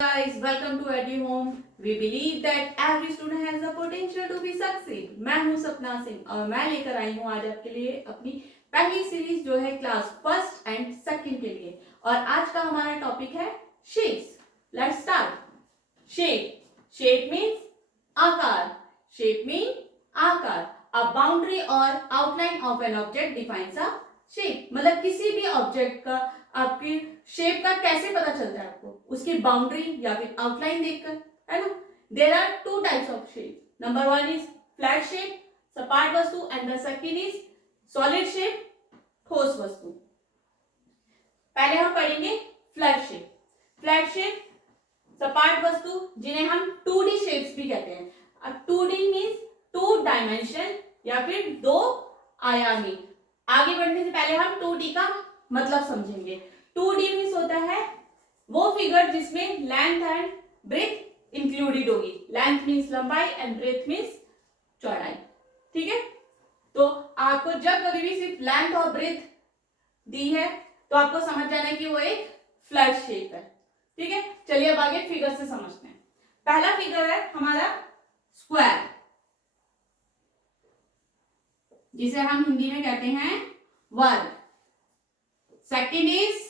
Guys, welcome to Edu Home. We believe that every student has the potential to be succeed. मैं हूं सपना सिंह और मैं लेकर आई हूं आज आपके लिए अपनी पहली सीरीज जो है क्लास फर्स्ट एंड सेकंड के लिए। और आज का हमारा टॉपिक है shapes. Let's start. Shape means आकार। शेप मीन आकार। अ बाउंड्री और outline of an object defines a shape. मतलब किसी भी ऑब्जेक्ट का आपकी शेप का कैसे पता चलता है आपको? उसकी बाउंड्री या फिर आउटलाइन देखकर, है ना। There are two types of shape. Number one is flat shape, सपाट वस्तु, and the second is solid shape, ठोस वस्तु। पहले हम पढ़ेंगे फ्लैट शेप। फ्लैट शेप सपाट वस्तु जिन्हें हम 2D शेप्स भी कहते हैं। अब 2D मीन्स टू डायमेंशन या फिर दो आयामी। आगे बढ़ने से पहले हम 2D का मतलब समझेंगे। 2D मीन्स होता है वो फिगर जिसमें लेंथ एंड ब्रेथ इंक्लूडेड होगी। लेंथ मीन्स लंबाई एंड ब्रेथ मीन्स चौड़ाई। ठीक है, तो आपको जब कभी भी सिर्फ लेंथ और ब्रेथ दी है तो आपको समझ जाना है कि वो एक फ्लैट शेप है। ठीक है, चलिए अब आगे फिगर से समझते हैं। पहला फिगर है हमारा स्क्वायर, जिसे हम हिंदी में कहते हैं वर्ग। सेकंड इज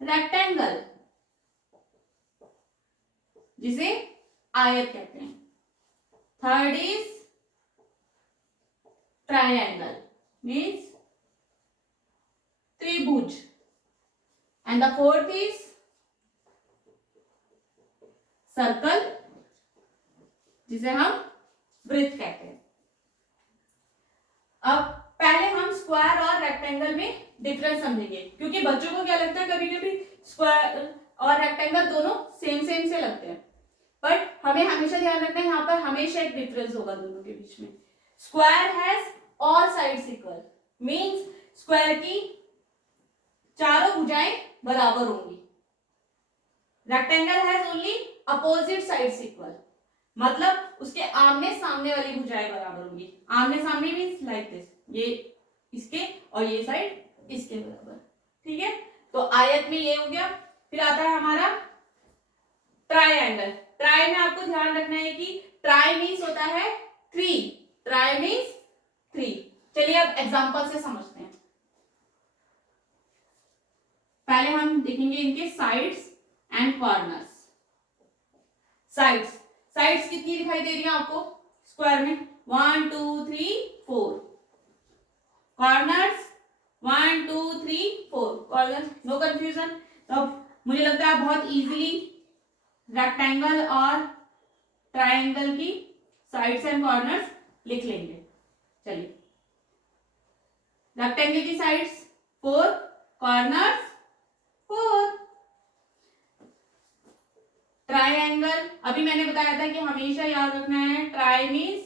रेक्टेंगल, जिसे आयत कहते हैं। थर्ड इज ट्रायंगल, मीन्स त्रिभुज, and the fourth is circle, जिसे हम वृत्त कहते हैं। अब पहले हम स्क्वायर और रेक्टेंगल में डिफरेंस समझेंगे, क्योंकि बच्चों को क्या लगता है कभी कभी स्क्वायर और रेक्टेंगल दोनों सेम से लगते हैं, बट हमें हमेशा ध्यान रखना है यहाँ पर हमेशा एक डिफरेंस होगा दोनों के बीच में। Square has all sides equal, means square की चारों भुजाएं बराबर होंगी। Rectangle has only opposite sides equal, मतलब उसके आमने सामने वाली भुजाएं बराबर होंगी। आमने सामने मींस लाइक दिस, ये इसके और ये साइड इसके बराबर। ठीक है, तो आयत में ये हो गया। फिर आता है हमारा ट्रायंगल। ट्राई में आपको ध्यान रखना है कि ट्राई मींस होता है 3, ट्राई मींस 3। चलिए अब एग्जांपल से समझते हैं। पहले हम देखेंगे इनके साइड्स एंड कॉर्नर्स। साइड्स कितनी दिखाई दे रही है आपको स्क्वायर में? 1 2 3 4। Corners 1 2 3 4 corners, no confusion. तो मुझे लगता है बहुत इजीली रेक्टेंगल और ट्रायंगल की साइड्स एंड कॉर्नर्स लिख लेंगे। चलिए, रेक्टेंगल की साइड्स 4, कॉर्नर्स 4। ट्रायंगल अभी मैंने बताया था कि हमेशा याद रखना है ट्राई मीन्स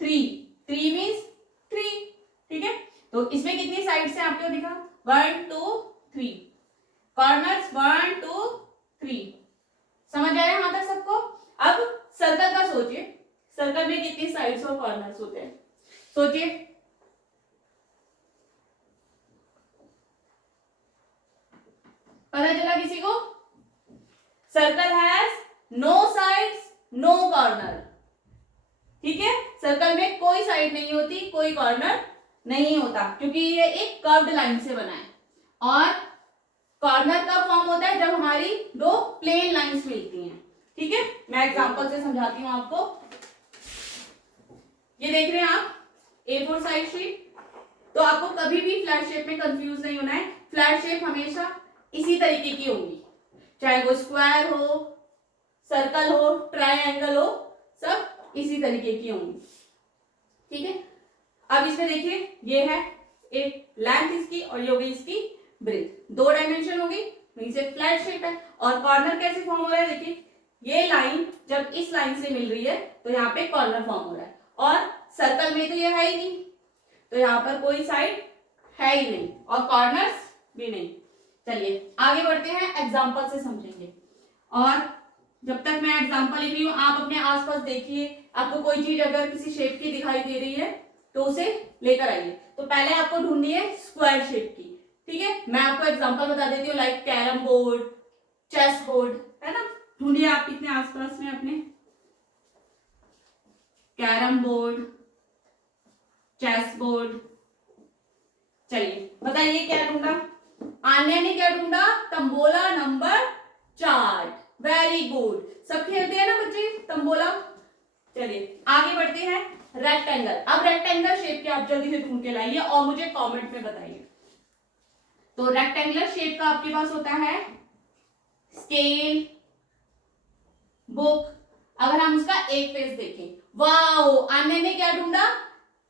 3 मीन्स 3। ठीक है, तो इसमें कितनी साइड्स हैं आपको दिखा? 1 2 3। कॉर्नर्स 1 2 3। समझ आया यहां तक सबको? अब सर्कल का सोचिए, सर्कल में कितनी साइड्स और कॉर्नर्स होते हैं? सोचिए। पता चला किसी को? Circle has no sides no corner. ठीक है, सर्कल में कोई साइड नहीं होती, कोई कॉर्नर नहीं होता, क्योंकि ये एक कर्व्ड लाइन से बना है। और कॉर्नर का फॉर्म होता है जब हमारी दो प्लेन लाइंस मिलती हैं। ठीक है, मैं एग्जांपल से समझाती हूं आपको। ये देख रहे हैं आप A4 साइज शीट। तो आपको कभी भी फ्लैट शेप में कंफ्यूज नहीं होना है। फ्लैट शेप हमेशा इसी तरीके की होंगी, चाहे वो स्क्वायर हो, सर्कल हो, ट्रायंगल हो, सब इसी तरीके की होंगी। ठीक है, अब इसमें देखिए ये है एक लेंथ इसकी और ये होगी इसकी ब्रेथ। 2 डायमेंशन होगी, इसे फ्लैट शेप है। और कॉर्नर कैसे फॉर्म हो रहा है? देखिए ये लाइन जब इस लाइन से मिल रही है तो यहाँ पे कॉर्नर फॉर्म हो रहा है, और सर्कल में तो ये है ही नहीं, तो यहाँ पर कोई साइड है ही नहीं और कॉर्नर्स भी नहीं। चलिए आगे बढ़ते हैं, एग्जाम्पल से समझेंगे। और जब तक मैं एग्जाम्पल लिख रही हूँ आप अपने आसपास देखिए, आपको कोई चीज अगर किसी शेप की दिखाई दे रही है तो उसे लेकर आइए। तो पहले आपको ढूंढनी है स्क्वायर शेप की। ठीक है, मैं आपको एग्जांपल बता देती हूँ, like carrom board, chess board, है ना। ढूंढिए आप कितने आसपास में अपने, कैरम बोर्ड, चेस बोर्ड। चलिए बताइए क्या ढूंढा, आन्या ने क्या ढूंढा, तंबोला नंबर 4। वेरी गुड, सब खेलते हैं ना बच्चे तंबोला। चलिए आगे बढ़ते हैं, रेक्टेंगल। अब रेक्टेंगल शेप के आप जल्दी से ढूंढ के लाइए और मुझे कमेंट में बताइए। तो रेक्टेंगुलर शेप का आपके पास होता है स्केल, बुक। अगर हम उसका एक पेज देखें, वाओ, आने ने क्या ढूंढा,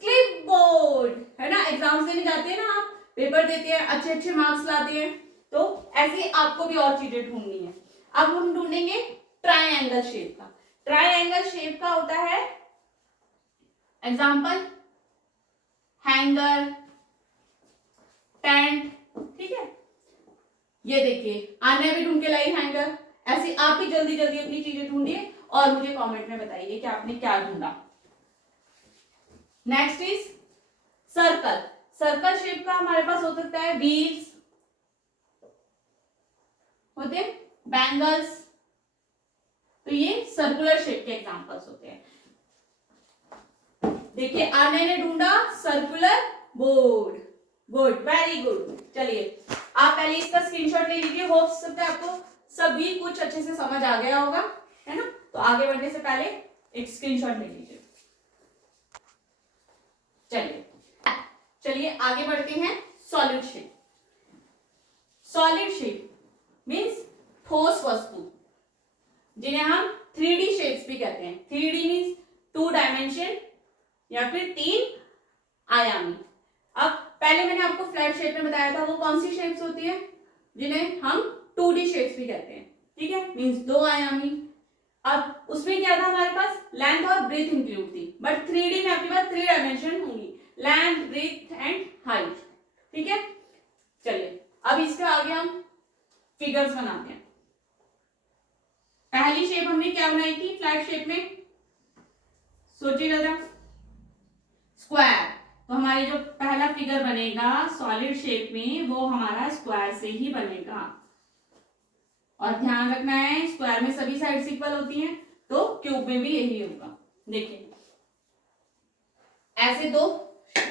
क्लिपबोर्ड, है ना। एग्जाम्स देने जाते हैं ना आप, पेपर देते हैं, अच्छे अच्छे मार्क्स लाते हैं, तो ऐसे आपको भी और चीजें ढूंढनी है। अब हम ढूंढेंगे ट्रायंगल शेप का। ट्रायंगल शेप का होता है एग्जाम्पल हैंगर, टेंट, ठीक है। ये देखिए आने भी ढूंढ के लाई हैंगर। ऐसे आप भी जल्दी जल्दी अपनी चीजें ढूंढिए और मुझे कमेंट में बताइए कि आपने क्या ढूंढा। Next is circle. Circle shape का हमारे पास हो सकता है व्हील्स, होते बैंगल्स। तो ये सर्कुलर शेप के एग्जांपल्स होते हैं। देखिए आने ने ढूंढा circular board, good, very good. चलिए आप पहले इसका स्क्रीनशॉट ले लीजिए, हो सकता है आपको सभी कुछ अच्छे से समझ आ गया होगा, है ना। तो आगे बढ़ने से पहले एक स्क्रीनशॉट ले लीजिए। चलिए चलिए आगे बढ़ते हैं, solid shape. Solid shape means ठोस वस्तु, जिन्हें हम 3D शेप्स भी कहते हैं। 3D मींस 2 डायमेंशन या फिर 3 आयामी। अब पहले मैंने आपको फ्लैट शेप में बताया था, वो कौन सी शेप्स होती है, जिन्हें हम 2D शेप्स भी कहते हैं, ठीक है, मींस 2 आयामी। अब उसमें क्या था, हमारे पास लेंथ और ब्रेथ इंक्लूड थी, बट 3D में आपके पास 3 डायमेंशन होंगी, लेंथ, ब्रेथ एंड हाइट, ठीक है। चलिए अब इसके आगे हम फिगर्स बनाते हैं। पहली शेप हमने क्या बनाई थी फ्लैट शेप में, सोचिएगा जरा, स्क्वायर। तो हमारे जो पहला फिगर बनेगा सॉलिड शेप में, वो हमारा स्क्वायर से ही बनेगा। और ध्यान रखना है स्क्वायर में सभी साइड्स इक्वल होती हैं, तो क्यूब में भी यही होगा। देखिए ऐसे 2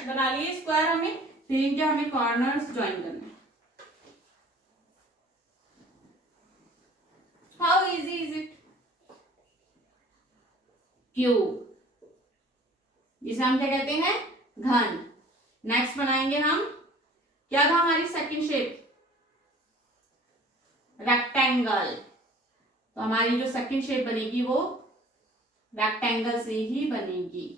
बना लिए स्क्वायर हमें, फिर इनके हमें कॉर्नर्स ज्वाइन करने हैं। How easy is it, cube, जिसे हम क्या कहते हैं, घन। नेक्स्ट बनाएंगे हम, क्या था हमारी सेकंड शेप, रेक्टेंगल। तो हमारी जो सेकंड शेप बनेगी वो रेक्टेंगल से ही बनेगी।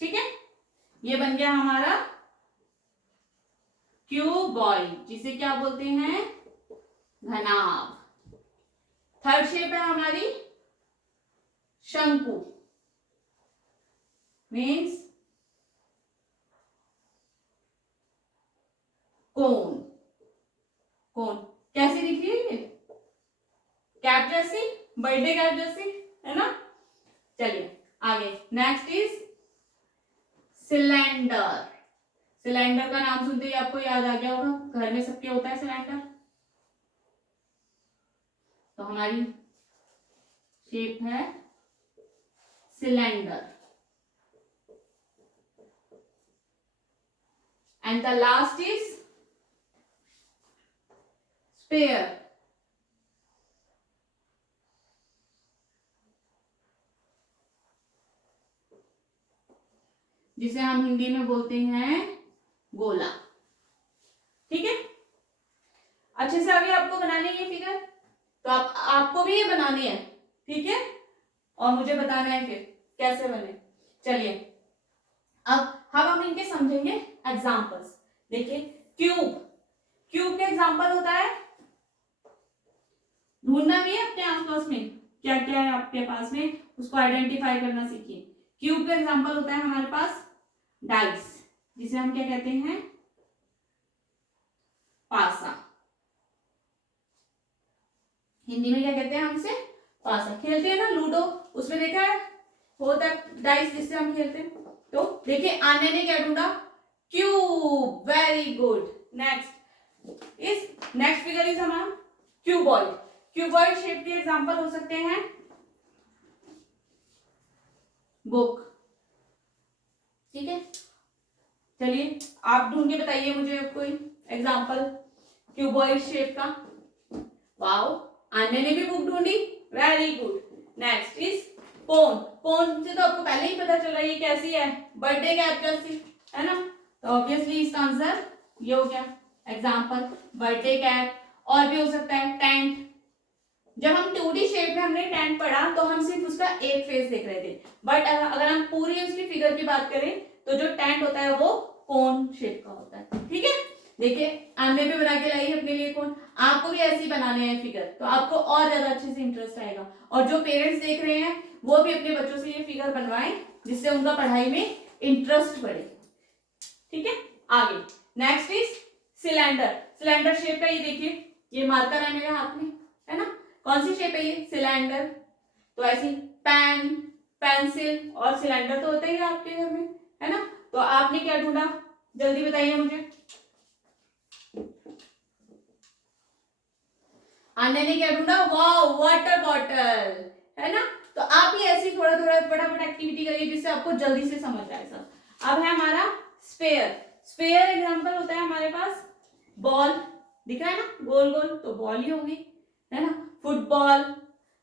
ठीक है, ये बन गया हमारा क्यूबॉइड, जिसे क्या बोलते हैं, घनाभ। थर्ड शेप है हमारी शंकु, मीन्स कोन। कोन कैसी दिख रही है ये, कैप जैसी, बर्थडे कैप जैसी, है ना। चलिए आगे, नेक्स्ट इज सिलेंडर। सिलेंडर का नाम सुनते ही आपको याद आ गया होगा, घर में सबके होता है सिलेंडर। तो हमारी शेप है cylinder. And the last is sphere. जिसे हम हिंदी में बोलते हैं गोला। ठीक है, अच्छे से अभी आपको बनाने ये फिगर, तो आपको भी ये बनानी है, ठीक है, और मुझे बताना है फिर कैसे बने। चलिए अब हम इनके समझेंगे एग्जांपल्स। देखिए क्यूब, क्यूब का एग्जांपल होता है, ढूंढना भी है अपने आसपास में क्या क्या है आपके पास में, उसको आइडेंटिफाई करना सीखिए। क्यूब का एग्जांपल होता है हमारे पास डाइस, जिसे हम क्या कहते हैं, हिंदी में क्या कहते हैं हम इसे? पासा। खेलते हैं ना लूडो, उसमें देखा है होता है डाइस जिससे हम खेलते हैं। तो देखिए आन्या ने क्या ढूंढा? Cube. Very good. Next figure is हमारा क्यूबॉइड। क्यूबॉइड शेप के एग्जांपल हो सकते हैं बुक। ठीक है, चलिए आप ढूंढ के बताइए मुझे कोई एग्जांपल क्यूबॉइड शेप का। वाओ, आन्या ने भी बुक ढूंढी। Very good. नेक्स्ट इज कोन। कोन से तो आपको पहले ही पता चल रहा है ये कैसी है, बर्थडे कैप जैसी, है ना? तो ऑब्वियसली इसका आंसर ये हो गया एग्जांपल बर्थडे कैप। और भी हो सकता है टेंट। जब हम 2D शेप में हमने टेंट पढ़ा तो हम सिर्फ उसका एक फेस देख रहे थे, बट अगर हम पूरी उसकी फिगर की बात करें तो जो टेंट होता है वो कोन शेप का होता है। ठीक है, देखिए आन्या भी बना के लाई अपने लिए कोन। आपको भी ऐसे ही बनाने हैं फिगर, तो आपको और ज्यादा अच्छे से इंटरेस्ट आएगा। और जो पेरेंट्स देख रहे हैं वो भी अपने बच्चों से ये फिगर बनवाएं, जिससे उनका पढ़ाई में इंटरेस्ट बढ़े। ठीक है, आगे next is cylinder. Cylinder shape का ये देखिए, ये मार्कर है मेरे हाथ में, है ना? कौन सी शेप है ये? सिलेंडर। तो ऐसी पेन, पेंसिल और सिलेंडर तो होते ही आपके घर में, है ना? तो आपने क्या ढूंढा, जल्दी बताइए मुझे। आन्या ने क्या ढूंढा? वाओ, वाटर बॉटल, है ना? तो आप भी ऐसी थोड़ा थोड़ा फटाफट एक्टिविटी करिए जिससे आपको जल्दी से समझ आए सब। अब है हमारा स्फेयर। स्फेयर एग्जांपल होता है हमारे पास बॉल, दिख रहा है ना गोल गोल, तो बॉल ही होगी, है ना? फुटबॉल।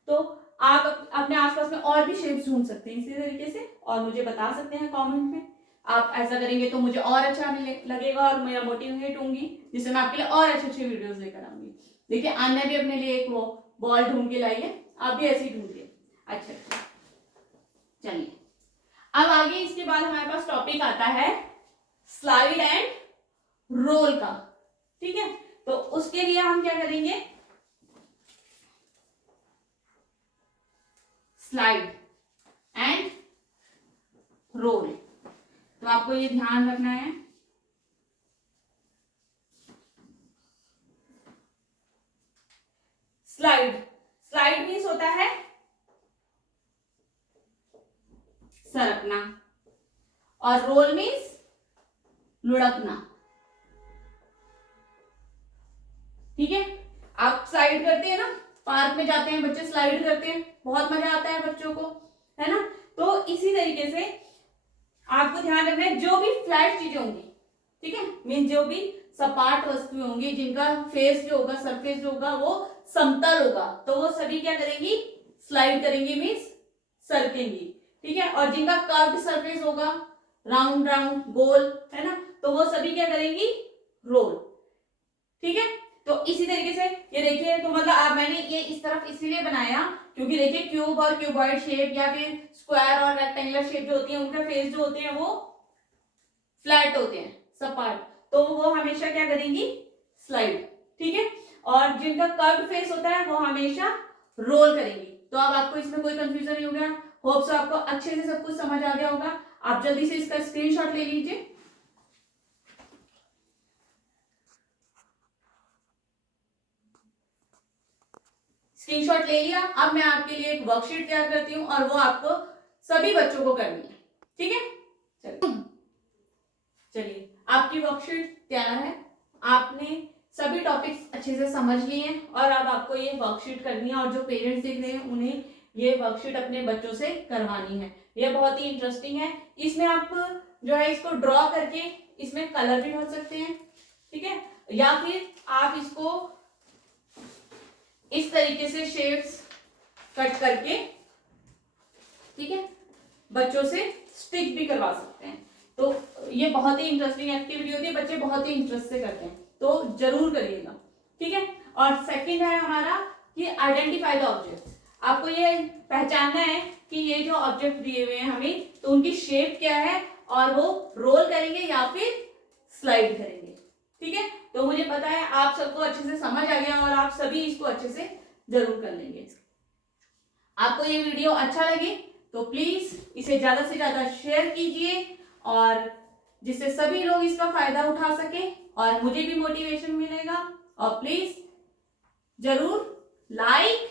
तो आप अपने आसपास में और भी शेप्स ढूंढ सकते हैं इसी तरीके से और मुझे बता सकते हैं कमेंट में। आप ऐसा करेंगे तो मुझे और अच्छा लगेगा और मेरा मोटिवेट होंगी, जिससे मैं आपके लिए और अच्छे अच्छे वीडियोस लेकर आऊंगी। देखिए आन्या भी अपने लिए एक वो बॉल ढूंढ के लाई है, आप भी ऐसे ही ढूंढिए। अच्छा, चलिए अब आगे इसके बाद हमारे पास टॉपिक आता है स्लाइड एंड रोल का। ठीक है, तो उसके लिए हम क्या करेंगे? Slide and roll. तो आपको ये ध्यान रखना है, स्लाइड, स्लाइड मीन्स होता है सरकना और रोल मीन्स लुढ़कना। ठीक है, आप स्लाइड करते हैं ना, पार्क में जाते हैं बच्चे स्लाइड करते हैं, बहुत मजा आता है बच्चों को, है ना? तो इसी तरीके से आपको ध्यान रखना है जो भी फ्लैट चीजें होंगी, ठीक है, मीन जो भी सपाट वस्तुएं होंगी जिनका फेस जो होगा, सरफेस जो होगा वो समतल होगा, तो वो सभी क्या करेंगी? स्लाइड करेंगी, मीन्स सरकेंगी। ठीक है, और जिनका कर्व्ड सरफेस होगा, राउंड राउंड गोल, है ना, तो वो सभी क्या करेंगी? रोल। ठीक है, तो इसी तरीके से ये देखिए, तो मतलब आप मैंने ये इस तरफ इसीलिए बनाया क्योंकि देखिए क्यूब और क्यूबॉइड शेप या फिर स्क्वायर और रेक्टेंगुलर शेप जो होती है उनका फेस जो होते हैं वो फ्लैट होते हैं, सपाट, तो वो हमेशा क्या करेंगी? स्लाइड। ठीक है, और जिनका कर्व्ड फेस होता है वो हमेशा रोल करेंगी। तो अब आपको इसमें कोई कंफ्यूजन नहीं हो गया, होप सो आपको अच्छे से सब कुछ समझ आ गया होगा। आप जल्दी से इसका स्क्रीनशॉट ले लीजिए। स्क्रीनशॉट ले लिया, अब मैं आपके लिए एक वर्कशीट तैयार करती हूँ और वो आपको सभी बच्चों को करनी है। ठीक है, चलिए आपकी वर्कशीट तैयार है, आपने सभी टॉपिक्स अच्छे से समझ लिए हैं और अब आपको ये वर्कशीट करनी है और जो पेरेंट्स देख रहे हैं उन्हें ये वर्कशीट अपने बच्चों से करवानी है। ये बहुत ही इंटरेस्टिंग है, इसमें आप जो है इसको ड्रॉ करके इसमें कलर भी भर सकते हैं। ठीक है, या फिर आप इसको इस तरीके से शेप्स कट करके, ठीक है, बच्चों से स्टिक भी करवा सकते हैं। तो ये बहुत ही इंटरेस्टिंग एक्टिविटी होती है, बच्चे बहुत ही इंटरेस्ट से करते हैं, तो जरूर करिएगा। ठीक है, और सेकंड है हमारा कि आइडेंटिफाई द ऑब्जेक्ट्स। आपको ये पहचानना है कि ये जो ऑब्जेक्ट दिए हुए हैं हमें, तो उनकी शेप क्या है और वो रोल करेंगे या फिर स्लाइड करेंगे। ठीक है, तो मुझे पता है आप सबको अच्छे से समझ आ गया और आप सभी इसको अच्छे से जरूर कर लेंगे। आपको ये वीडियो अच्छा लगे तो प्लीज इसे ज्यादा से ज्यादा शेयर कीजिए और जिससे सभी लोग इसका फायदा उठा सके और मुझे भी मोटिवेशन मिलेगा। और प्लीज जरूर लाइक,